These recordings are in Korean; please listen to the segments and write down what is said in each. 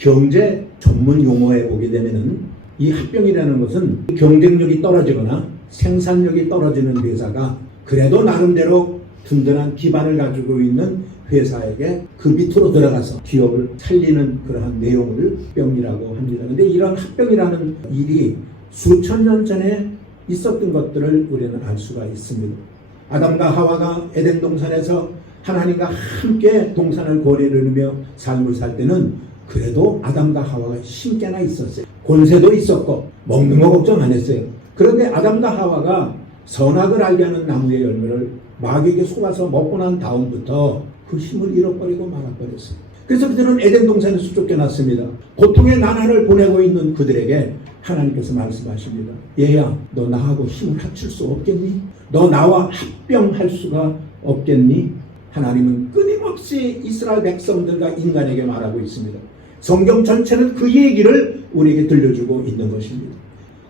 경제 전문 용어에 보게 되면은 이 합병이라는 것은 경쟁력이 떨어지거나 생산력이 떨어지는 회사가 그래도 나름대로 든든한 기반을 가지고 있는 회사에게 그 밑으로 들어가서 기업을 살리는 그러한 내용을 합병이라고 합니다. 그런데 이런 합병이라는 일이 수천 년 전에 있었던 것들을 우리는 알 수가 있습니다. 아담과 하와가 에덴 동산에서 하나님과 함께 동산을 거래를 누며 삶을 살 때는 그래도 아담과 하와가 신께나 있었어요. 권세도 있었고 먹는 거 걱정 안 했어요. 그런데 아담과 하와가 선악을 알게 하는 나무의 열매를 마귀에게 속아서 먹고 난 다음부터 그 힘을 잃어버리고 말아버렸어요. 그래서 그들은 에덴 동산에서 쫓겨났습니다. 고통의 나날을 보내고 있는 그들에게 하나님께서 말씀하십니다. 얘야, 너 나하고 힘을 합칠 수 없겠니? 너 나와 합병할 수가 없겠니? 하나님은 끊임없이 이스라엘 백성들과 인간에게 말하고 있습니다. 성경 전체는 그 얘기를 우리에게 들려주고 있는 것입니다.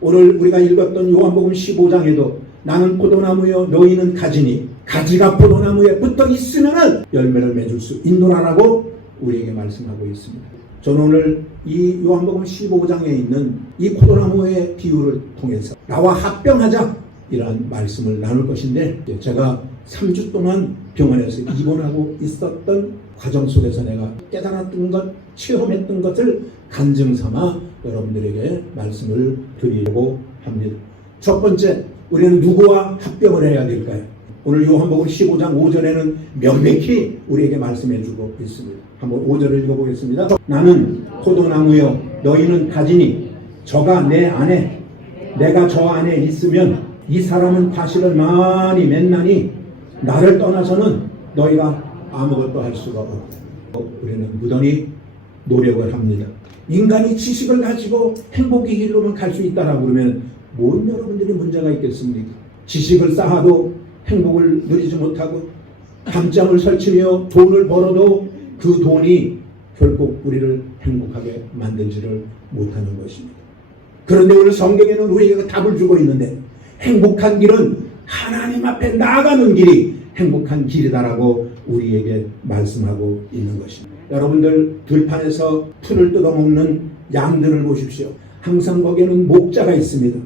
오늘 우리가 읽었던 요한복음 15장에도 나는 포도나무여 너희는 가지니 가지가 포도나무에 붙어 있으면 열매를 맺을 수 있노라라고 우리에게 말씀하고 있습니다. 저는 오늘 이 요한복음 15장에 있는 이 포도나무의 비유를 통해서 나와 합병하자 이러한 말씀을 나눌 것인데, 제가 3주 동안 병원에서 입원하고 있었던 과정 속에서 내가 깨달았던 것, 체험했던 것을 간증 삼아 여러분들에게 말씀을 드리려고 합니다. 첫 번째, 우리는 누구와 합병을 해야 될까요? 오늘 요한복음 15장 5절에는 명백히 우리에게 말씀해 주고 있습니다. 한번 5절을 읽어보겠습니다. 나는 포도나무여 너희는 가지니 저가 내 안에 내가 저 안에 있으면 이 사람은 과실을 많이 맺나니 나를 떠나서는 너희가 아무것도 할 수가 없고, 우리는 무던히 노력을 합니다. 인간이 지식을 가지고 행복의 길로만 갈 수 있다라고 그러면 뭔 여러분들이 문제가 있겠습니까? 지식을 쌓아도 행복을 누리지 못하고 담장을 설치며 돈을 벌어도 그 돈이 결국 우리를 행복하게 만들지를 못하는 것입니다. 그런데 오늘 성경에는 우리에게 답을 주고 있는데, 행복한 길은 하나님 앞에 나아가는 길이 행복한 길이다라고 우리에게 말씀하고 있는 것입니다. 여러분들 들판에서 풀을 뜯어먹는 양들을 보십시오. 항상 거기에는 목자가 있습니다.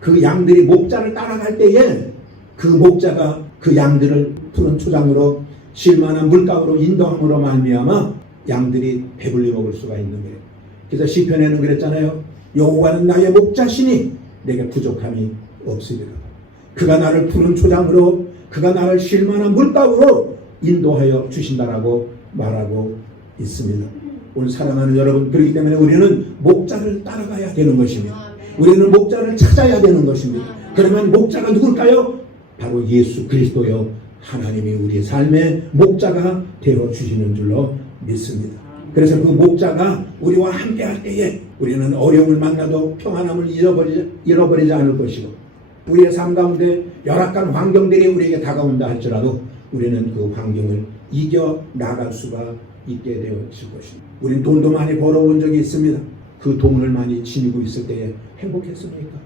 그 양들이 목자를 따라갈 때에 그 목자가 그 양들을 푸른 초장으로 쉴만한 물가로 인도함으로 말미암아 양들이 배불리 먹을 수가 있는 거예요. 그래서 시편에는 그랬잖아요. 여호와는 나의 목자시니 내게 부족함이 없으리라. 그가 나를 푸른 초장으로, 그가 나를 쉴만한 물가로 인도하여 주신다라고 말하고 있습니다. 오늘 사랑하는 여러분, 그렇기 때문에 우리는 목자를 따라가야 되는 것이며 우리는 목자를 찾아야 되는 것입니다. 그러면 목자가 누굴까요? 바로 예수 그리스도요, 하나님이 우리의 삶의 목자가 되어주시는 줄로 믿습니다. 그래서 그 목자가 우리와 함께 할 때에 우리는 어려움을 만나도 평안함을 잃어버리지 않을 것이고, 우리의 삶 가운데 열악한 환경들이 우리에게 다가온다 할지라도 우리는 그 환경을 이겨 나갈 수가 있게 되어질 것입니다. 우리는 돈도 많이 벌어온 적이 있습니다. 그 돈을 많이 지니고 있을 때에 행복했습니까?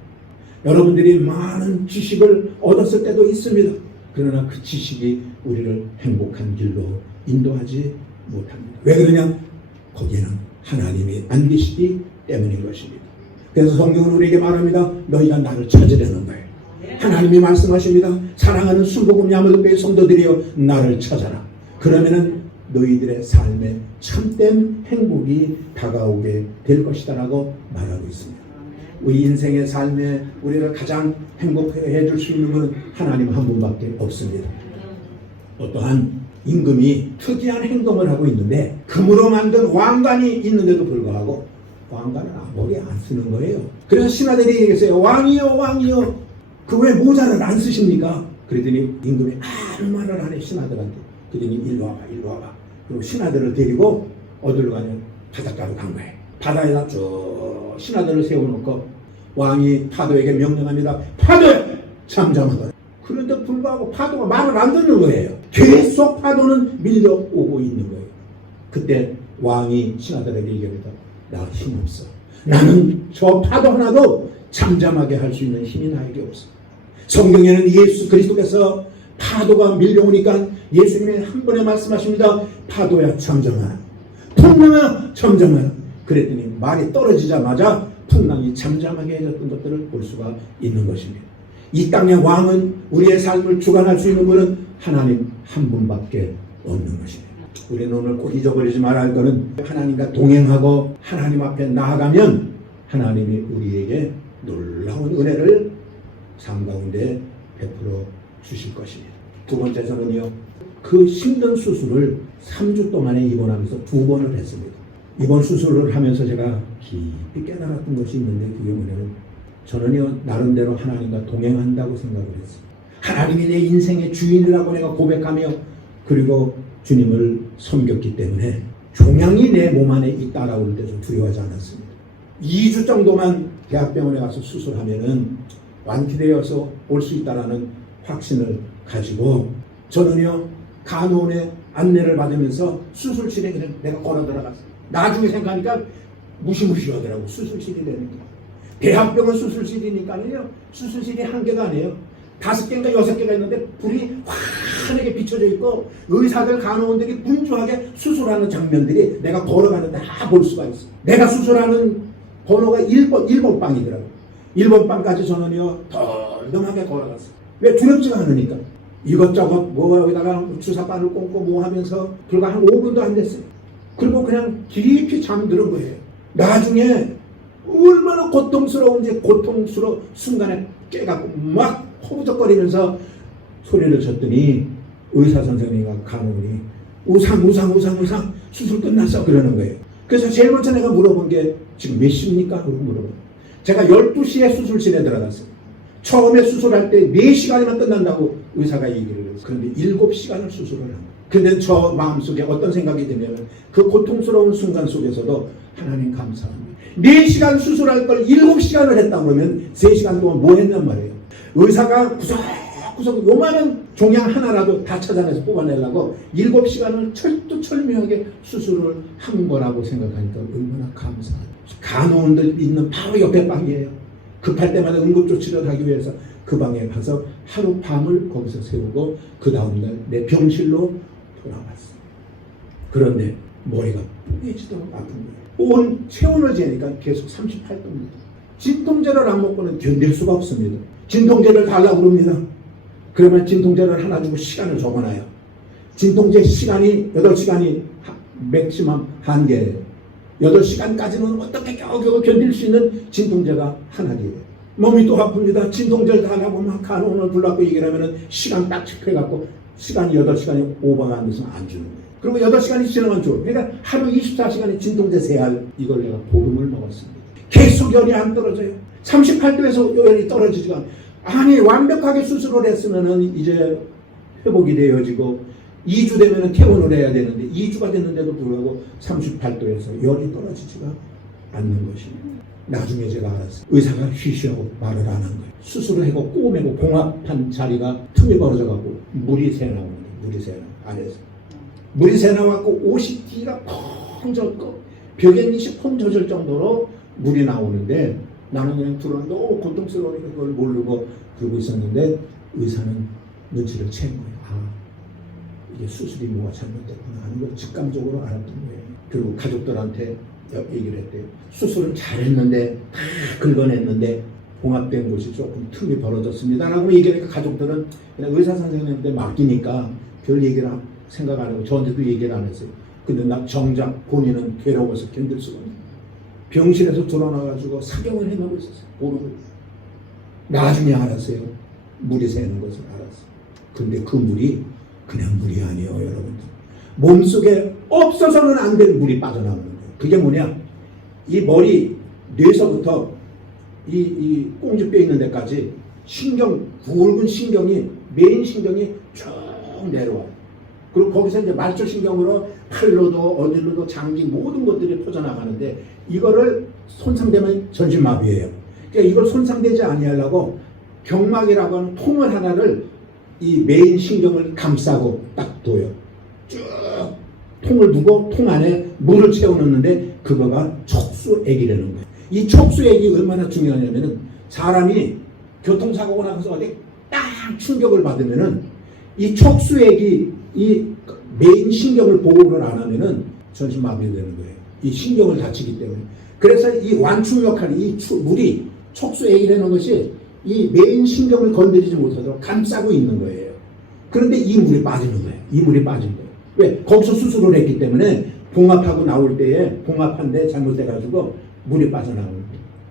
여러분들이 많은 지식을 얻었을 때도 있습니다. 그러나 그 지식이 우리를 행복한 길로 인도하지 못합니다. 왜 그러냐? 거기에는 하나님이 안 계시기 때문인 것입니다. 그래서 성경은 우리에게 말합니다. 너희가 나를 찾으려는 거예요. 하나님이 말씀하십니다. 사랑하는 순복음 야물교회 성도들이여 나를 찾아라. 그러면은 너희들의 삶에 참된 행복이 다가오게 될 것이다 라고 말하고 있습니다. 우리 인생의 삶에 우리를 가장 행복해 해줄 수 있는 것은 하나님 한 분밖에 없습니다. 어떠한 임금이 특이한 행동을 하고 있는데 금으로 만든 왕관이 있는데도 불구하고 왕관을 머리에 안 쓰는 거예요. 그래서 신하들이 얘기했어요. 왕이요 왕이요, 그 왜 모자를 안 쓰십니까? 그랬더니 임금이 아무 말을 안 해, 신하들한테. 그랬더니 일로 와봐 일로 와봐. 그리고 신하들을 데리고 어디로 가냐? 바닷가로 간 거예요. 바다에다 쭉 신하들을 세워놓고 왕이 파도에게 명령합니다. 파도야 잠잠하거라. 그런데 불구하고 파도가 말을 안 듣는 거예요. 계속 파도는 밀려오고 있는 거예요. 그때 왕이 신하들에게 얘기합니다. 나 힘없어. 나는 저 파도 하나도 잠잠하게 할 수 있는 힘이 나에게 없어. 성경에는 예수 그리스도께서 파도가 밀려오니까 예수님이 한 번에 말씀하십니다. 파도야 잠잠하라. 풍랑아 잠잠하라. 그랬더니 말이 떨어지자마자 풍랑이 잠잠하게 해졌던 것들을 볼 수가 있는 것입니다. 이 땅의 왕은 우리의 삶을 주관할 수 있는 분은 하나님 한 분밖에 없는 것입니다. 우리는 오늘 꼭 잊어버리지 말아야 할 것은 하나님과 동행하고 하나님 앞에 나아가면 하나님이 우리에게 놀라운 은혜를 삶 가운데 베풀어 주실 것입니다. 두 번째 저는요, 그 힘든 수술을 3주 동안에 입원하면서 2번을 했습니다. 이번 수술을 하면서 제가 깊이 깨달았던 것이 있는데 그게 뭐냐면 저는요 나름대로 하나님과 동행한다고 생각을 했어요. 하나님이 내 인생의 주인이라고 내가 고백하며 그리고 주님을 섬겼기 때문에 종양이 내 몸 안에 있다라고 할 때 좀 두려워하지 않았습니다. 2주 정도만 대학병원에 가서 수술하면은 완쾌되어서 올 수 있다라는 확신을 가지고 저는요 간호원의 안내를 받으면서 수술실에 그냥 내가 걸어 들어갔어요. 나중에 생각하니까 무시무시하더라고. 수술실이 되니까. 대학병원 수술실이니까요. 수술실이 한 개가 아니에요. 5개인가 6개가 있는데 불이 환하게 비춰져 있고 의사들 간호원들이 분주하게 수술하는 장면들이 내가 걸어가는데 다 볼 수가 있어요. 내가 수술하는 번호가 1번 방이더라고요. 1번 방까지 저는요 덜렁하게 걸어갔어요. 왜? 두렵지가 않으니까. 이것저것 뭐 여기다가 주사바늘 꽂고 뭐 하면서 불과 한 5분도 안 됐어요. 그리고 그냥 깊이 잠드는 거예요. 나중에 얼마나 고통스러운지 고통스러운 순간에 깨갖고 막 허우적거리면서 소리를 쳤더니 의사 선생님과 간호원이 우상 수술 끝났어 그러는 거예요. 그래서 제일 먼저 내가 물어본 게 지금 몇 시입니까? 그러고 물어봐요. 제가 12시에 수술실에 들어갔어요. 처음에 수술할 때 4시간이면 끝난다고 의사가 얘기를 했어요. 그런데 7시간을 수술을 한 거예요. 근데 저 마음속에 어떤 생각이 들냐면 그 고통스러운 순간 속에서도 하나님 감사합니다. 4시간 수술할 걸 7시간을 했다 그러면 3시간 동안 뭐 했냔 말이에요. 의사가 구석구석 요만한 종양 하나라도 다 찾아내서 뽑아내려고 7시간을 철두철미하게 수술을 한 거라고 생각하니까 얼마나 감사해요. 간호원들 있는 바로 옆에 방이에요. 급할 때마다 응급조치를 하기 위해서 그 방에 가서 하룻밤을 거기서 세우고 그 다음날 내 병실로 돌아왔어요. 그런데 머리가 뿌개지도록 아픈 거예요. 온 체온을 재니까 계속 38도입니다. 진통제를 안 먹고는 견딜 수가 없습니다. 진통제를 달라고 그럽니다. 그러면 진통제를 하나 주고 시간을 적어놔요. 진통제 시간이 8시간이 맥시멈 한계예요. 8시간까지는 어떻게 겨우겨우 견딜 수 있는 진통제가 하나예요. 몸이 또 아픕니다. 진통제를 달라고 막 간호원을 불러갖고 얘기를 하면은 시간 딱 체크해갖고 시간이 8시간이 오버가 안 돼서 안 주는 거예요. 그리고 8시간이 지나면 줘. 그러니까 하루 24시간에 진통제 3알 이걸 내가 보름을 먹었습니다. 계속 열이 안 떨어져요. 38도에서 열이 떨어지지가 않아요. 아니 완벽하게 수술을 했으면은 이제 회복이 되어지고 2주 되면은 퇴원을 해야 되는데 2주가 됐는데도 불구하고 38도에서 열이 떨어지지가 않는 것입니다. 나중에 제가 알았어요. 의사가 쉬쉬하고 말을 안 한 거예요. 수술을 하고 꼬매고 봉합한 자리가 틈이 벌어져가고 물이 새나오는 거예요. 물이 새나 안에서 물이 새나와갖고 옷이 뒤가 펑 젖고 벽에 밑이 펑 젖을 정도로 물이 나오는데 나는 그냥 들어는 너무 고통스러우니까 그걸 모르고 그러고 있었는데 의사는 눈치를 챈 거예요. 아, 이게 수술이 뭐가 잘못됐구나 하는 걸 직감적으로 알았던 거예요. 그리고 가족들한테 얘기를 했대요. 수술은 잘했는데 다 긁어냈는데 봉합된 곳이 조금 틈이 벌어졌습니다 라고 얘기하니까 가족들은 그냥 의사 선생님한테 맡기니까 별 얘기를 생각 안 하고 저한테도 얘기를 안 했어요. 근데 나 정작 본인은 괴로워서 견딜 수가 없어요. 병실에서 드러나가지고 사경을 해내고 있었어요. 모르고. 나중에 알았어요. 물이 새는 것을 알았어요. 근데 그 물이 그냥 물이 아니에요, 여러분들. 몸속에 없어서는 안 될 물이 빠져나오는 거예요. 그게 뭐냐? 이 머리, 뇌서부터 이 꽁지뼈 있는 데까지 신경, 굵은 신경이, 메인 신경이 쭉 내려와요. 그리고 거기서 이제 말초신경으로 팔로도 어디로도 장기 모든 것들이 퍼져나가는데 이거를 손상되면 전신마비예요. 그러니까 이걸 손상되지 아니하려고 경막이라고 하는 통을 하나를 이 메인 신경을 감싸고 딱 둬요. 쭉 통을 두고 통 안에 물을 채워넣는데 그거가 척수액이라는 거예요. 이 척수액이 얼마나 중요하냐면은 사람이 교통사고가 나서 어디 딱 충격을 받으면은 이 척수액이 이 메인 신경을 보호를 안 하면은 전신마비가 되는 거예요. 이 신경을 다치기 때문에. 그래서 이 완충 역할이 물이 촉수액이라는 것이 이 메인 신경을 건드리지 못하도록 감싸고 있는 거예요. 그런데 이 물이 빠지는 거예요. 이 물이 빠진 거예요. 왜? 거기서 수술을 했기 때문에 봉합하고 나올 때에 봉합한데 잘못돼가지고 물이 빠져나오는 거예요.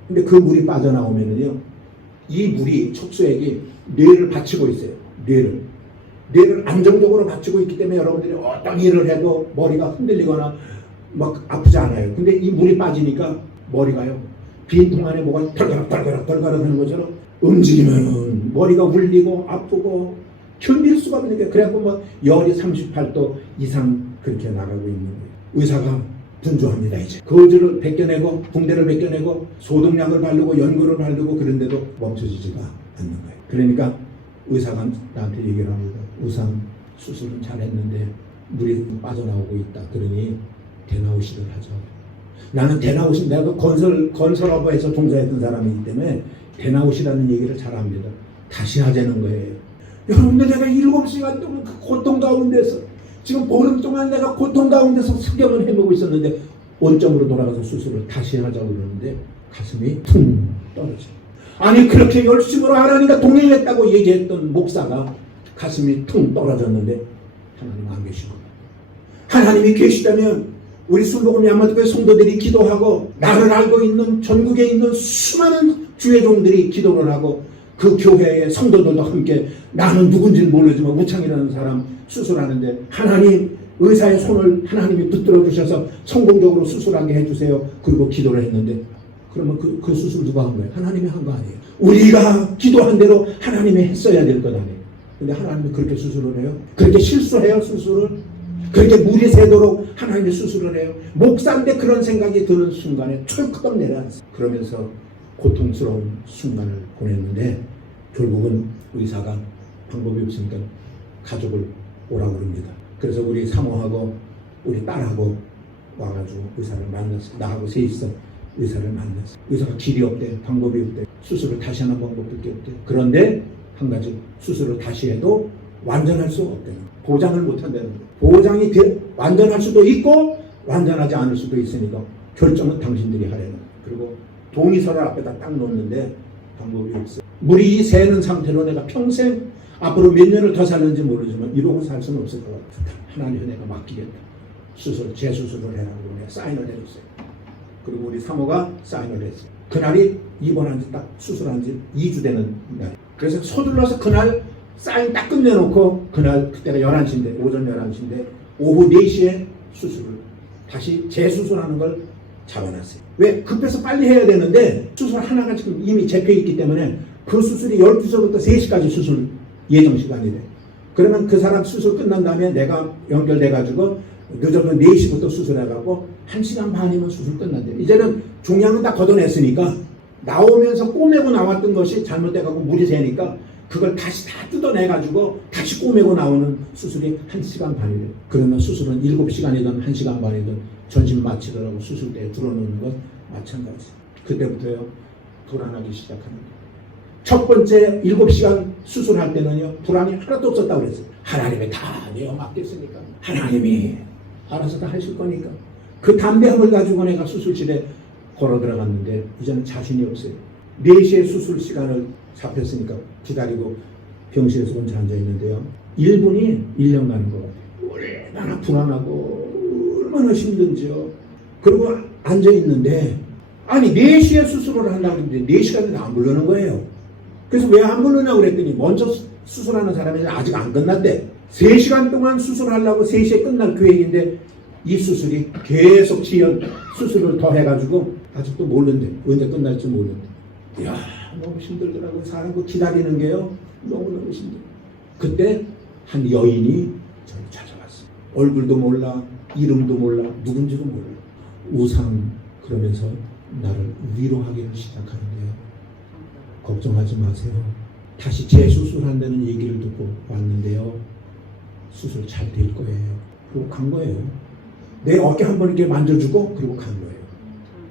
근데 그 물이 빠져나오면은요, 이 물이 촉수액이 뇌를 받치고 있어요. 뇌를 안정적으로 받치고 있기 때문에 여러분들이 어떤 일을 해도 머리가 흔들리거나 막 아프지 않아요. 근데 이 물이 빠지니까 머리가요, 빈통 안에 뭐가 덜가락 하는 것처럼 움직이면은 머리가 울리고 아프고 견딜 수가 없는 게, 그래갖고 뭐 열이 38도 이상 그렇게 나가고 있는 거예요. 의사가 분주합니다. 이제 거즈를 벗겨내고 붕대를 벗겨내고 소독약을 바르고 연고를 바르고 그런데도 멈춰지지가 않는 거예요. 그러니까 의사가 나한테 얘기를 합니다. 우상 수술은 잘했는데 물이 빠져나오고 있다. 그러니 대나우시를 하자. 나는 대나우시, 내가 건설업에서 종사했던 사람이기 때문에 대나우시라는 얘기를 잘 합니다. 다시 하자는 거예요. 여러분들, 내가 7시간 동안 그 고통 가운데서 지금 보름 동안 내가 고통 가운데서 사경을 해보고 있었는데 원점으로 돌아가서 수술을 다시 하자고 그러는데 가슴이 퉁 떨어져. 아니, 그렇게 열심으로 하나님과 동행했다고 얘기했던 목사가 가슴이 퉁 떨어졌는데 하나님 안 계시고, 하나님이 계시다면 우리 순복음 야마토교회 성도들이 기도하고 나를 알고 있는 전국에 있는 수많은 주의 종들이 기도를 하고 그 교회의 성도들도 함께, 나는 누군지는 모르지만 우창이라는 사람 수술하는데 하나님, 의사의 손을 하나님이 붙들어 주셔서 성공적으로 수술하게 해주세요. 그리고 기도를 했는데, 그러면 그 수술 누가 한 거예요? 하나님이 한 거 아니에요. 우리가 기도한 대로 하나님이 했어야 될 것 아니에요. 근데 하나님이 그렇게 수술을 해요? 그렇게 실수해요, 수술을? 그렇게 물이 새도록 하나님이 수술을 해요? 목사인데 그런 생각이 드는 순간에 철컥 내려앉아요. 그러면서 고통스러운 순간을 보냈는데 결국은 의사가 방법이 없으니까 가족을 오라고 그럽니다. 그래서 우리 사모하고 우리 딸하고 와가지고 의사를 만났어요. 나하고 셋이서 의사를 만났어요. 의사가 길이 없대, 방법이 없대, 수술을 다시 하는 방법밖에 없대. 그런데 한 가지, 수술을 다시 해도 완전할 수 없대요. 보장을 못한다는 거예요. 보장이 완전할 수도 있고 완전하지 않을 수도 있으니까 결정은 당신들이 하라는 거예요. 그리고 동의서를 앞에다 딱 놓는데 방법이 없어요. 물이 새는 상태로 내가 평생 앞으로 몇 년을 더 살는지 모르지만 이러고 살 수는 없을 것 같아요. 하나님께 내가 맡기겠다. 재수술을 해라고 내가 사인을 해줬어요. 그리고 우리 사모가 사인을 했어요. 그날이 입원한 지 딱 수술한 지 2주 되는 날. 그래서 서둘러서 그날 사인 딱 끝내놓고, 그때가 11시인데, 오전 11시인데 오후 4시에 수술을 다시 재수술하는 걸 잡아놨어요. 왜? 급해서 빨리 해야 되는데 수술 하나가 지금 이미 잡혀있기 때문에 그 수술이 12시부터 3시까지 수술 예정 시간이래. 그러면 그 사람 수술 끝난 다음에 내가 연결돼가지고 늦어도 4시부터 수술해가고 1시간 반이면 수술 끝난대. 이제는 종양은 다 걷어냈으니까 나오면서 꼬매고 나왔던 것이 잘못돼가고 물이 새니까 그걸 다시 다 뜯어내가지고 다시 꼬매고 나오는 수술이 1시간 반이래. 그러면 수술은 7시간이든 1시간 반이든 전신 마취를 하고 수술대에 들어놓는 건 마찬가지. 그때부터요, 불안하기 시작하는 거예요. 첫 번째 7시간 수술할 때는요, 불안이 하나도 없었다고 그랬어요. 하나님이 다 내어 맡겼으니까, 하나님이 알아서 다 하실 거니까. 그 담대함을 가지고 내가 수술실에 걸어 들어갔는데 이제는 자신이 없어요. 4시에 수술 시간을 잡혔으니까 기다리고 병실에서 혼자 앉아 있는데요, 1분이 1년 가는 것 같아요. 얼마나 불안하고 얼마나 힘든지요. 그리고 앉아 있는데, 아니 4시에 수술을 한다고 했는데 4시간이 안 부르는 거예요. 그래서 왜 안 부르냐고 그랬더니 먼저 수술하는 사람이 아직 안 끝났대. 3시간 동안 수술하려고 3시에 끝날 계획인데 이 수술이 계속 수술을 더 해가지고 아직도 모르는데, 언제 끝날지 모르는데. 이야, 너무 힘들더라고요. 사람 기다리는 게요, 너무너무 힘들어요. 그때 한 여인이 저를 찾아왔어요. 얼굴도 몰라, 이름도 몰라, 누군지도 몰라. 우상 그러면서 나를 위로하기 시작하는데요. 걱정하지 마세요. 다시 재수술한다는 얘기를 듣고 왔는데요, 수술 잘 될 거예요. 그리고 간 거예요. 내 어깨 한 번 이렇게 만져주고 그리고 간 거예요.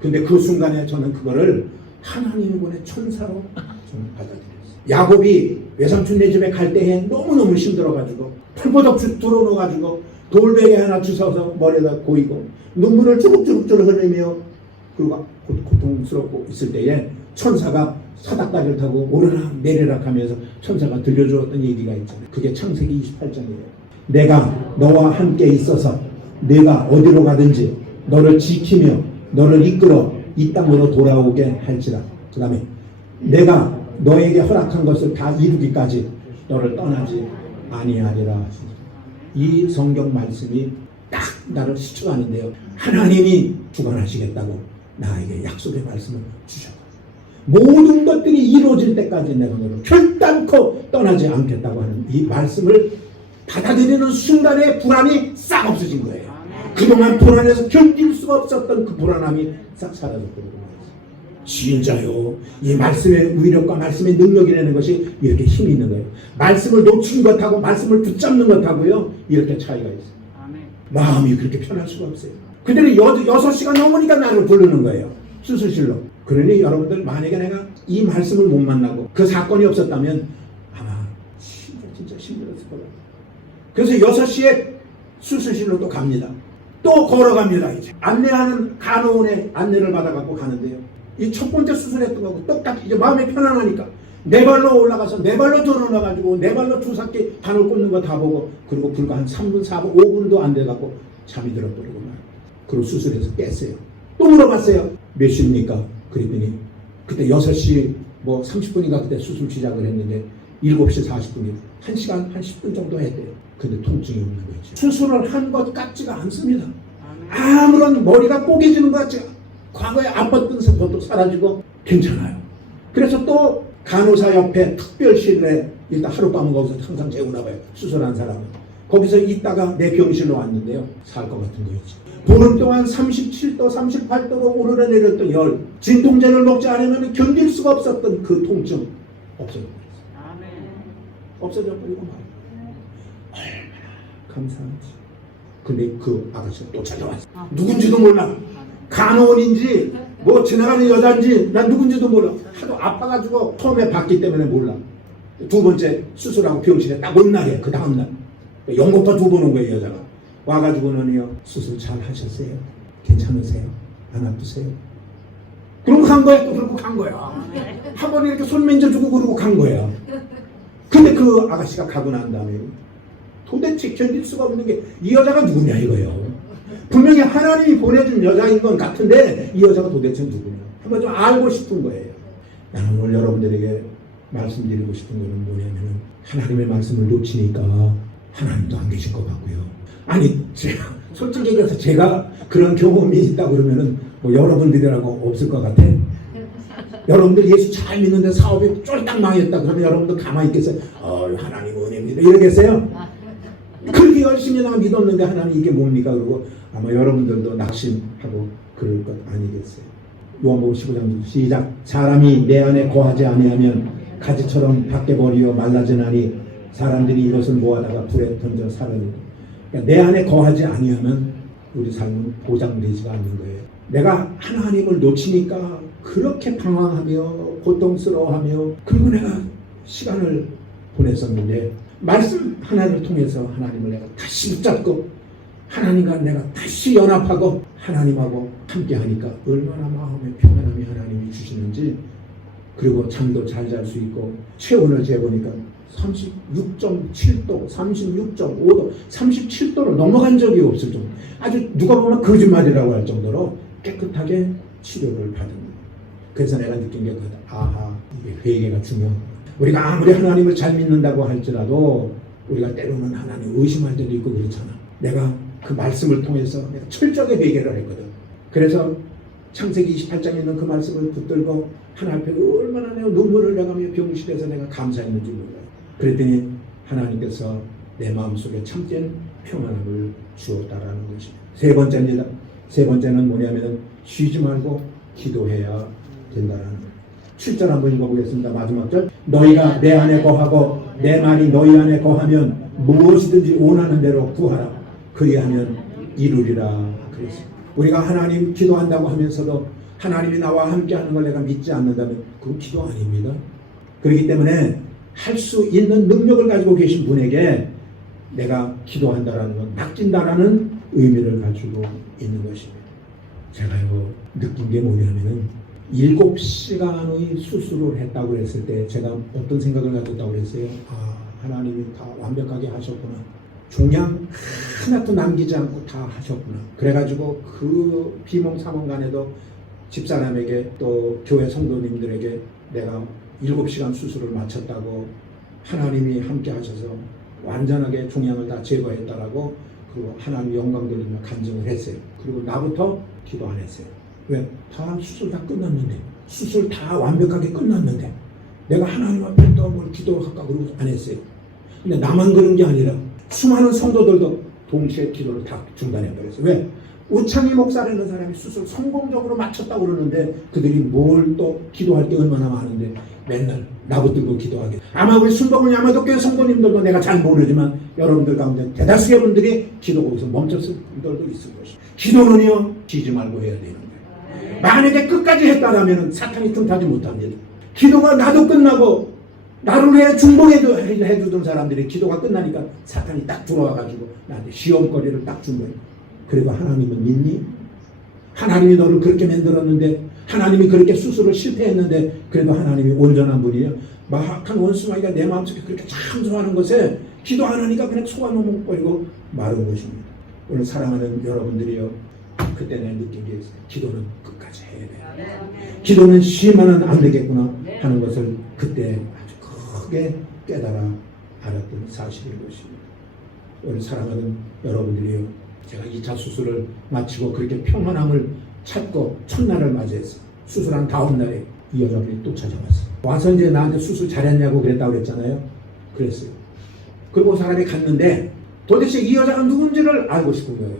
근데 그 순간에 저는 그거를 하나님이 보낸 천사로 저는 받아들였어요. 야곱이 외삼촌네 집에 갈 때에 너무너무 힘들어가지고 풀보덕 들어놓아가지고 돌베개 하나 주워서 머리에다 고이고 눈물을 주룩주룩 흘리며 그리고 고통스럽고 있을 때에 천사가 사닥다리를 타고 오르락 내리락 하면서 천사가 들려주었던 얘기가 있잖아요. 그게 창세기 28장이에요. 내가 너와 함께 있어서 내가 어디로 가든지 너를 지키며 너를 이끌어 이 땅으로 돌아오게 할지라. 그 다음에 내가 너에게 허락한 것을 다 이루기까지 너를 떠나지 아니하리라. 이 성경 말씀이 딱 나를 시초하는데요. 하나님이 주관하시겠다고 나에게 약속의 말씀을 주셨고 모든 것들이 이루어질 때까지 내가 너를 결단코 떠나지 않겠다고 하는 이 말씀을 받아들이는 순간에 불안이 싹 없어진 거예요. 그동안 불안해서 견딜 수가 없었던 그 불안함이 싹 사라졌거든요. 진짜요. 이 말씀의 위력과 말씀의 능력이라는 것이 이렇게 힘이 있는 거예요. 말씀을 놓친 것하고 말씀을 붙잡는 것하고요. 이렇게 차이가 있어요. 마음이 그렇게 편할 수가 없어요. 근데 6시가 넘으니까 나를 부르는 거예요. 수술실로. 그러니 여러분들 만약에 내가 이 말씀을 못 만나고 그 사건이 없었다면 아마 진짜 힘들었을 거예요. 그래서 6시에 수술실로 또 갑니다. 또 걸어갑니다. 이제 안내하는 간호원의 안내를 받아갖고 가는데요. 이 첫 번째 수술했던 거고 똑같이 이제 마음이 편안하니까 네 발로 올라가서 네 발로 들어놔가지고 네 발로 주사기 바늘 꽂는 거 다 보고 그리고 불과 한 3분, 4분, 5분도 안 돼갖고 잠이 들어버리고 말. 그리고 수술해서 깼어요. 또 물어봤어요. 몇 시입니까? 그랬더니 그때 6시 뭐 30분인가 그때 수술 시작을 했는데 7시 40분이요. 1시간 한 10분 정도 했대요. 근데 통증이 없는 거죠. 수술을 한 것 같지가 않습니다. 아무런 머리가 뽀개지는 것 같지가 과거에 아팠던 것도 사라지고 괜찮아요. 그래서 또 간호사 옆에 특별실에 일단 하룻밤은 거기서 항상 재우나 봐요. 수술한 사람은. 거기서 있다가 내 병실로 왔는데요. 살 것 같은 거였지. 보름 동안 37도, 38도로 오르내렸던 열, 진통제를 먹지 않으면 견딜 수가 없었던 그 통증 없어졌어요. 없어져버리고 말이에요. 얼마나 감사한지. 근데 그 아가씨가 또 찾아왔어. 누군지도 몰라. 간호원인지 뭐 지나가는 여자인지 난 누군지도 몰라. 하도 아파가지고 처음에 봤기 때문에 몰라. 두 번째 수술하고 병실에 딱 온 날이에요. 그 다음날 연고파 2번 온 거예요. 여자가 와가지고는요. 수술 잘 하셨어요? 괜찮으세요? 안 아프세요? 그러고 간 거야. 또 그러고 간 거야. 한 번 이렇게 손 만져주고 그러고 간 거야. 근데 그 아가씨가 가고 난 다음에 도대체 견딜 수가 없는 게 이 여자가 누구냐 이거예요. 분명히 하나님이 보내준 여자인 건 같은데 이 여자가 도대체 누구냐 한번 좀 알고 싶은 거예요. 나는 오늘 여러분들에게 말씀드리고 싶은 거는 뭐냐면 하나님의 말씀을 놓치니까 하나님도 안 계신 것 같고요. 아니 제가 솔직히 얘기해서 제가 그런 경험이 있다 그러면은 뭐 여러분들이라고 없을 것 같아. 여러분들 예수 잘 믿는데 사업이 쫄딱 망했다 그러면 여러분들 가만히 있겠어요? 하나님 은혜입니다 이러겠어요? 그렇게 열심히 나 믿었는데 하나님 이게 뭡니까? 그러고 아마 여러분들도 낙심하고 그럴 것 아니겠어요? 요한복음 15장 시작. 사람이 내 안에 거하지 아니하면 가지처럼 밖에 버리어 말라지나니 사람들이 이것을 모아다가 불에 던져 사르니라. 그러니까 내 안에 거하지 아니하면 우리 삶은 보장되지가 않는 거예요. 내가 하나님을 놓치니까 그렇게 방황하며 고통스러워하며 그리고 내가 시간을 보냈었는데 말씀 하나를 통해서 하나님을 내가 다시 붙잡고 하나님과 내가 다시 연합하고 하나님하고 함께 하니까 얼마나 마음의 평안함이 하나님이 주시는지 그리고 잠도 잘 잘 수 있고 체온을 재보니까 36.7도, 36.5도, 37도를 넘어간 적이 없을 정도. 아주 누가 보면 거짓말이라고 할 정도로 깨끗하게 치료를 받은 거예요. 그래서 내가 느낀 게 아하, 이게 회개가 중요하구나. 우리가 아무리 하나님을 잘 믿는다고 할지라도 우리가 때로는 하나님 의심할 때도 있고 그렇잖아. 내가 그 말씀을 통해서 내가 철저하게 회개를 했거든. 그래서 창세기 28장에 있는 그 말씀을 붙들고 하나님 앞에 얼마나 내가 눈물을 흘려가며 병실에서 내가 감사했는지 몰라요. 그랬더니 하나님께서 내 마음속에 참된 평안함을 주었다라는 것이 세 번째입니다. 세 번째는 뭐냐면 쉬지 말고 기도해야 된다라는 거예요. 7절 한번 읽어보겠습니다. 마지막 절. 너희가 내 안에 거하고 내 말이 너희 안에 거하면 무엇이든지 원하는 대로 구하라. 그리하면 이루리라. 그랬어요. 우리가 하나님 기도한다고 하면서도 하나님이 나와 함께하는 걸 내가 믿지 않는다면 그건 기도 아닙니다. 그렇기 때문에 할 수 있는 능력을 가지고 계신 분에게 내가 기도한다라는 건 낙진다라는 의미를 가지고 있는 것입니다. 제가 이거 느낀 게 뭐냐면은 7시간의 수술을 했다고 했을 때 제가 어떤 생각을 가졌다고 그랬어요. 하나님이 다 완벽하게 하셨구나. 종양 하나도 남기지 않고 다 하셨구나. 그래가지고 그 비몽사몽간에도 집사람에게 또 교회 성도님들에게 내가 7시간 수술을 마쳤다고 하나님이 함께 하셔서 완전하게 종양을 다 제거했다라고 그리고 하나님 영광 돌리며 간증을 했어요. 그리고 나부터 기도 안 했어요. 왜? 다 수술 다 끝났는데, 수술 다 완벽하게 끝났는데 내가 하나님 앞에 또 뭘 기도할까 그러고 안 했어요. 근데 나만 그런 게 아니라 수많은 성도들도 동시에 기도를 다 중단해버렸어요. 왜? 우창희 목사라는 사람이 수술 성공적으로 마쳤다고 그러는데 그들이 뭘 또 기도할 게 얼마나 많은데 맨날 나붙들고 기도하게. 아마 우리 순복음 야마도교회 성도님들도 내가 잘 모르지만 여러분들 가운데 대다수의 분들이 기도 거기서 멈췄을 분들도 있을 것이고, 기도는요 쉬지 말고 해야 되는 거예요. 만약에 끝까지 했다라면 사탄이 틈타지 못합니다. 기도가 나도 끝나고 나를 위해 중보해주던 사람들이 기도가 끝나니까 사탄이 딱 들어와가지고 나한테 시험거리를 딱 준 거예요. 그리고 하나님은 믿니? 하나님이 너를 그렇게 만들었는데, 하나님이 그렇게 수술을 실패했는데 그래도 하나님이 온전한 분이에요. 마악한 원수마귀가 내 마음속에 그렇게 참소하는 것에 기도 안 하니까 그냥 속아 넘어버리고 마른 것입니다. 오늘 사랑하는 여러분들이요, 그때 내가 느낀 게 있어요. 기도는 끝까지 해야 돼요. 기도는 쉬면은 안 되겠구나 하는 것을 그때 아주 크게 깨달아 알았던 사실인 것입니다. 오늘 사랑하는 여러분들이요, 제가 2차 수술을 마치고 그렇게 평안함을 찾고 첫날을 맞이했어요. 수술한 다음 날에 이 여자분이 또 찾아왔어요. 와서 이제 나한테 수술 잘했냐고 그랬다고 그랬잖아요. 그랬어요. 그리고 사람이 갔는데 도대체 이 여자가 누군지를 알고 싶은 거예요.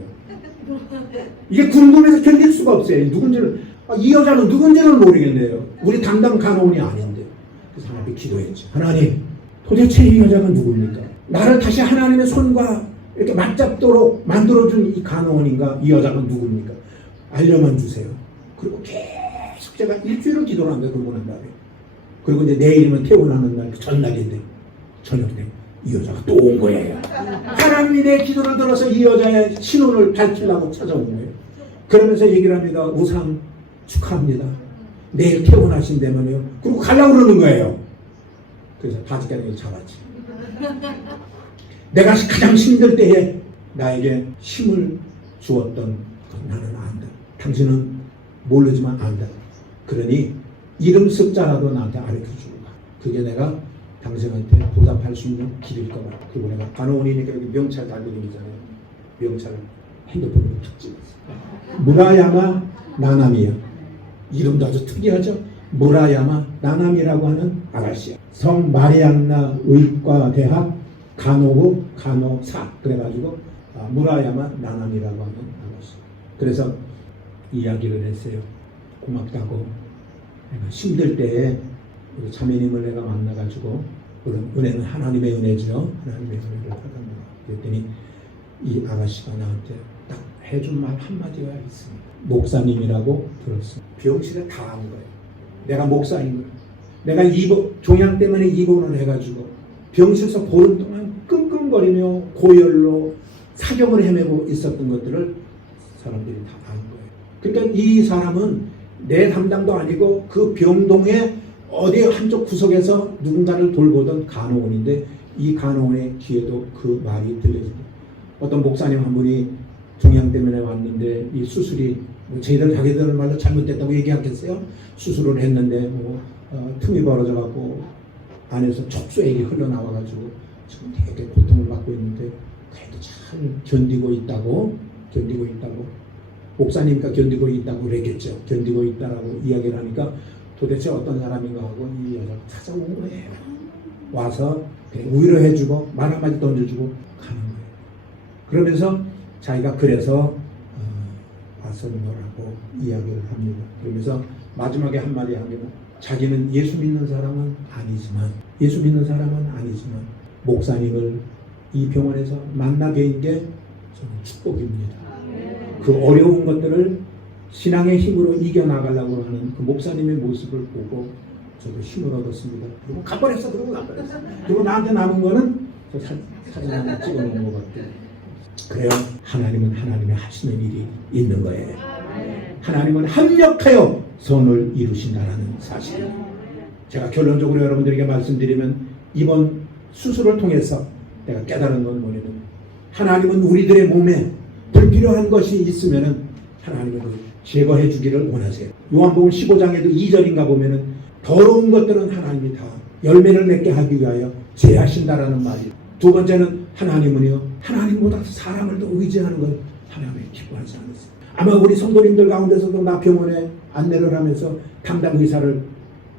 이게 궁금해서 견딜 수가 없어요. 누군지를, 이 여자는 누군지를 모르겠네요. 우리 담당 간호원이 아닌데. 그래서 하나님께 기도했지. 하나님, 도대체 이 여자가 누굽니까? 나를 다시 하나님의 손과 이렇게 맞잡도록 만들어준 이 간호원인가? 이 여자가 누굽니까? 알려만 주세요. 그리고 계속 제가 일주일을 기도를 한 거예요. 그러고 난 다음에. 그리고 이제 내일이면 퇴원하는 날, 전날인데, 저녁 때 이 여자가 또 온 거예요. 하나님이 내 기도를 들어서 이 여자의 신원을 밝히려고 찾아온 거예요. 그러면서 얘기를 합니다. 우상 축하합니다. 내일 퇴원하신다면요. 그리고 가려고 그러는 거예요. 그래서 바지가랑이를 잡았지. 내가 가장 힘들 때에 나에게 힘을 주었던 것 나는 안다. 당신은 모르지만 안다. 그러니 이름 습자라도 나한테 알려주고 가. 그게 내가 당신한테 보답할 수 있는 길일 거다. 그리고 내가 간호원이니까 여기 명찰 달고 다니잖아요. 명찰 핸드폰으로 툭 찍었어. 무라야마 나나미야. 이름도 아주 특이하죠. 무라야마 나나미라고 하는 아가씨야. 성 마리안나 의과대학 간호부 간호사. 그래가지고 무라야마 나나미라고 하는 아가씨. 그래서 이야기를 했어요. 고맙다고. 내가 힘들 때에 자매님을 내가 만나가지고, 그런 은혜는 하나님의 은혜죠. 하나님의 은혜를 받았는가. 그랬더니 이 아가씨가 나한테 딱 해준 말 한마디가 있습니다. 목사님이라고 들었어. 병실에 다 한 거예요. 내가 목사인 거예요. 내가 종양 때문에 입원을 해가지고 병실에서 보름 동안 끙끙거리며 고열로 사경을 헤매고 있었던 것들을 사람들이 다 안 거예요. 그러니까 이 사람은 내 담당도 아니고 그 병동에 어디 한쪽 구석에서 누군가를 돌보던 간호원인데, 이 간호원의 귀에도 그 말이 들려집니다. 어떤 목사님 한 분이 종양 때문에 왔는데 이 수술이 저희들 자기들 말로 잘못됐다고 얘기하겠어요? 수술을 했는데 틈이 벌어져갖고 안에서 촉수액이 흘러나와가지고 지금 되게 고통을 받고 있는데 그래도 잘 견디고 있다고 목사님과 견디고 있다고 그랬겠죠. 견디고 있다라고 이야기를 하니까 도대체 어떤 사람인가 하고 이 여자가 찾아온 거예요. 와서 위로해주고 말 한마디 던져주고 가는 거예요. 그러면서 자기가 그래서 왔었노라고 이야기를 합니다. 그러면서 마지막에 한마디 하면 자기는 예수 믿는 사람은 아니지만 목사님을 이 병원에서 만나게 된 게 저는 축복입니다. 그 어려운 것들을 신앙의 힘으로 이겨나가려고 하는 그 목사님의 모습을 보고 저도 힘을 얻었습니다. 그리고 가버렸어. 그리고 나한테 남은 거는 사진 하나 찍어놓은 것 같아요. 그래요. 하나님은 하나님의 하시는 일이 있는 거예요. 하나님은 합력하여 선을 이루신다는 사실. 제가 결론적으로 여러분들에게 말씀드리면 이번 수술을 통해서 내가 깨달은 건 뭐냐면 하나님은 우리들의 몸에 불필요한 것이 있으면 하나님은 제거해 주기를 원하세요. 요한복음 15장에도 2절인가 보면은 더러운 것들은 하나님이 다 열매를 맺게 하기 위하여 제하신다라는 말이에요. 두 번째는 하나님은요, 하나님보다 사람을 더 의지하는 걸 하나님이 기뻐하지 않으세요. 아마 우리 성도님들 가운데서도 나 병원에 안내를 하면서 담당 의사를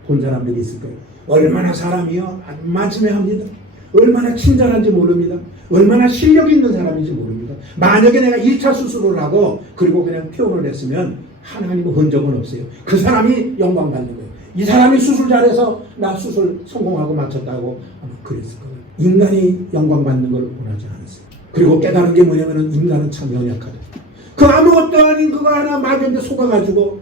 본 사람들이 있을 거예요. 얼마나 사람이요 마지매합니다. 얼마나 친절한지 모릅니다. 얼마나 실력 있는 사람인지 모릅니다. 만약에 내가 1차 수술을 하고 그리고 그냥 퇴원을 했으면 하나님은 흔적은 없어요. 그 사람이 영광 받는 거예요. 이 사람이 수술 잘해서 나 수술 성공하고 마쳤다고 아마 그랬을 거예요. 인간이 영광 받는 걸 원하지 않았어요. 그리고 깨달은 게 뭐냐면은 인간은 참 연약하다. 그 아무것도 아닌 그거 하나 막연히 속아가지고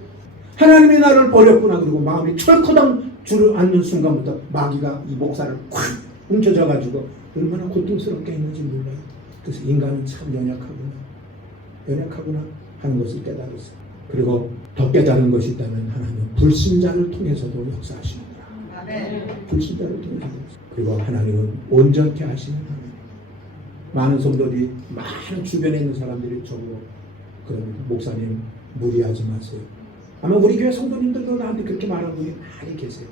하나님이 나를 버렸구나. 그리고 마음이 철커덩 주저앉는 순간부터 마귀가 이 목살을 콱 움켜져가지고 얼마나 고통스럽게 했는지 몰라요. 그래서 인간은 참 연약하구나 하는 것을 깨달았어요. 그리고 더 깨달은 것이 있다면 하나님은 불신자를 통해서도 역사하시는구나. 불신자를 통해서도. 그리고 하나님은 온전케 하시는 하나님. 많은 성도들이 많은 주변에 있는 사람들이 저보고 그럽니다. 목사님 무리하지 마세요. 아마 우리 교회 성도님들도 나한테 그렇게 말하는 분이 많이 계세요.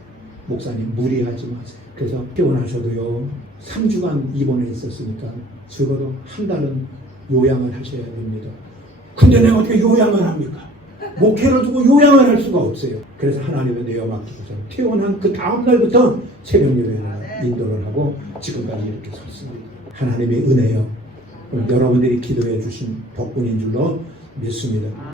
목사님 무리하지 마세요. 그래서 퇴원하셔도요 3주간 입원해 있었으니까 적어도 한 달은 요양을 하셔야 됩니다. 근데 내가 어떻게 요양을 합니까? 목회를 두고 요양을 할 수가 없어요. 그래서 하나님의 내어 맡기고서 퇴원한 그 다음 날부터 새벽 예배를 인도를 하고 지금까지 이렇게 섰습니다. 하나님의 은혜요. 여러분들이 기도해 주신 덕분인 줄로 믿습니다.